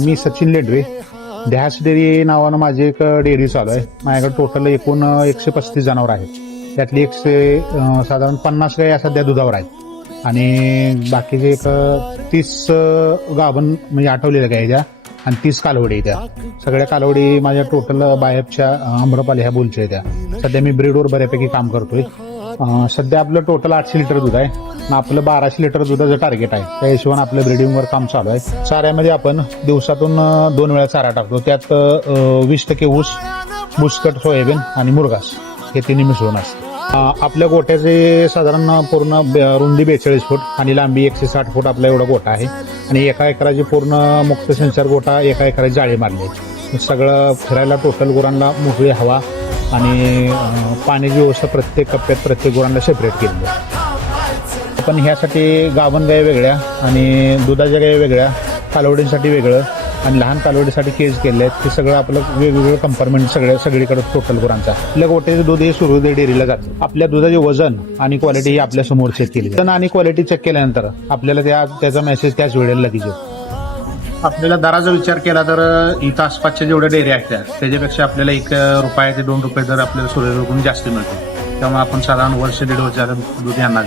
मी सचिन लेडरे, ध्यास डेअरी नावानं माझी एक डेअरी चालू आहे. माझ्याकडे टोटल एकूण 135 जनावर आहेत. त्यातली साधारण 50 गाय सध्या दुधावर आहेत आणि बाकीचे एक 30 गाभण म्हणजे आठवलेल्या गाय त्या आणि 30 कालवडी त्या. सगळ्या कालवडी माझ्या टोटल बायपच्या अमरपाली ह्या बोलच्या त्या. सध्या मी ब्रीडवर बऱ्यापैकी काम करतोय. सध्या आपलं टोटल 800 लिटर दूध आहे. आपलं 1200 लिटर दुधाचं टार्गेट आहे. त्या हिशोबाने आपलं ब्रीडिंगवर काम चालू आहे. चाऱ्यामध्ये आपण दिवसातून 2 वेळा चारा टाकतो. त्यात 20% ऊस, बुसकट, सोयाबीन आणि मुरघास हे तिन्ही मिसळून असते. आपल्या गोट्याचे साधारण पूर्ण रुंदी 42 फूट आणि लांबी 160 फूट आपला एवढा गोटा आहे आणि एका एकराची पूर्ण मुक्त संचार गोटा, एका एकराची जाळी मारली. सगळं फिरायला टोटल गुरांना मोकळी हवा आणि पाण्याची व्यवस्था प्रत्येक कप्प्यात प्रत्येक गुरांना सेपरेट केली आहे. पण ह्यासाठी गाभण गाय वेगळ्या आणि दुधाच्या गाय वेगळ्या, कालवडींसाठी वेगळं आणि लहान कालवडीसाठी केज केले आहेत. ते सगळं आपलं वेगवेगळं कंपार्टमेंट सगळीकडे टोटल गुरांचा. आपल्या गोट्याचं दूध हे सुरुवाती डेअरीला जातं. आपल्या दुधाचे वजन आणि क्वालिटी ही आपल्या समोर चेक केली. वजन आणि क्वालिटी चेक केल्यानंतर आपल्याला त्याचा मेसेज त्याच वेळेला लगेच येतो. आपल्याला दराचा विचार केला तर इथं आसपासच्या जेवढ्या डेअरी आहेत त्याच्यापेक्षा आपल्याला ₹1 ते ₹2 दर आपल्याला सुरळीतपणे जास्त मिळतो. त्यामुळे आपण साधारण वर्ष 1.5 वर्ष दूध यांना